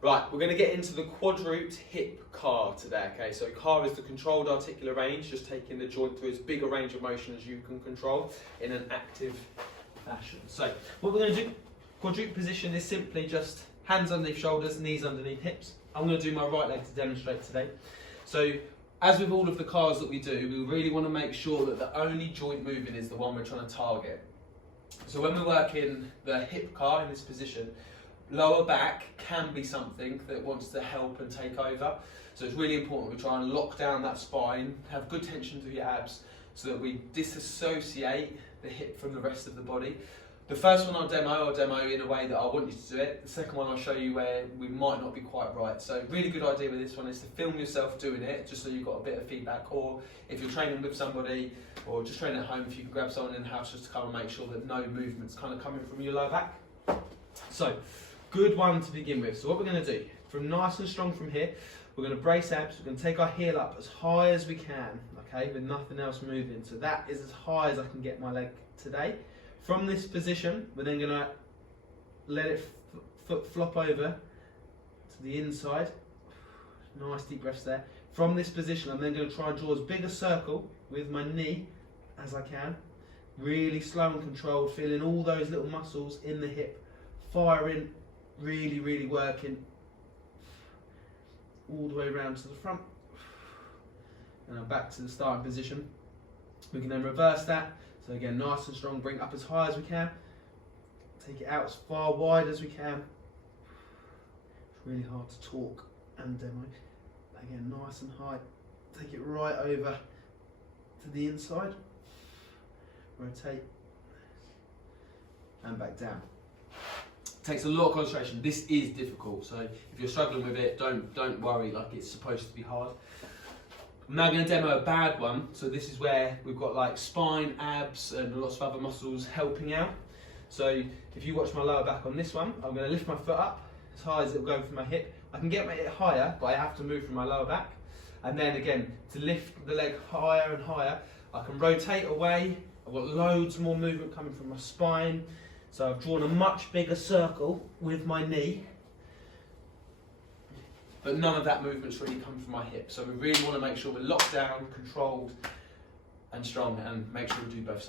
Right, we're going to get into the quadruped hip car today, okay? So car is the controlled articular range, just taking the joint through as big a range of motion as you can control in an active fashion. So what we're going to do, quadruped position is simply just hands underneath shoulders, knees underneath hips. I'm going to do my right leg to demonstrate today. So as with all of the cars that we do, we really want to make sure that the only joint moving is the one we're trying to target. So when we work in the hip car in this position, lower back can be something that wants to help and take over. So it's really important we try and lock down that spine, have good tension through your abs so that we disassociate the hip from the rest of the body. The first one I'll demo in a way that I want you to do it. The second one I'll show you where we might not be quite right. So really good idea with this one is to film yourself doing it, just so you've got a bit of feedback, or if you're training with somebody or just training at home, if you can grab someone in the house just to come and make sure that no movement's kind of coming from your lower back. So good one to begin with. So what we're going to do, from nice and strong from here, we're going to brace abs, we're going to take our heel up as high as we can, okay, with nothing else moving. So that is as high as I can get my leg today. From this position, we're then going to let it flop over to the inside. Nice deep breaths there. From this position, I'm then going to try and draw as big a circle with my knee as I can. Really slow and controlled, feeling all those little muscles in the hip firing, really, really working all the way around to the front. And I'm back to the starting position. We can then reverse that. So again, nice and strong, bring it up as high as we can. Take it out as far wide as we can. It's really hard to talk and demo. Again, nice and high. Take it right over to the inside. Rotate. And back down. Takes a lot of concentration. This is difficult, so if you're struggling with it, don't worry, like it's supposed to be hard. I'm now going to demo a bad one. So this is where we've got like spine, abs, and lots of other muscles helping out. So if you watch my lower back on this one, I'm going to lift my foot up as high as it'll go from my hip. I can get my hip higher, but I have to move from my lower back. And then again, to lift the leg higher and higher, I can rotate away. I've got loads more movement coming from my spine. So I've drawn a much bigger circle with my knee, but none of that movement's really come from my hip. So we really want to make sure we're locked down, controlled and strong, and make sure we do both sides.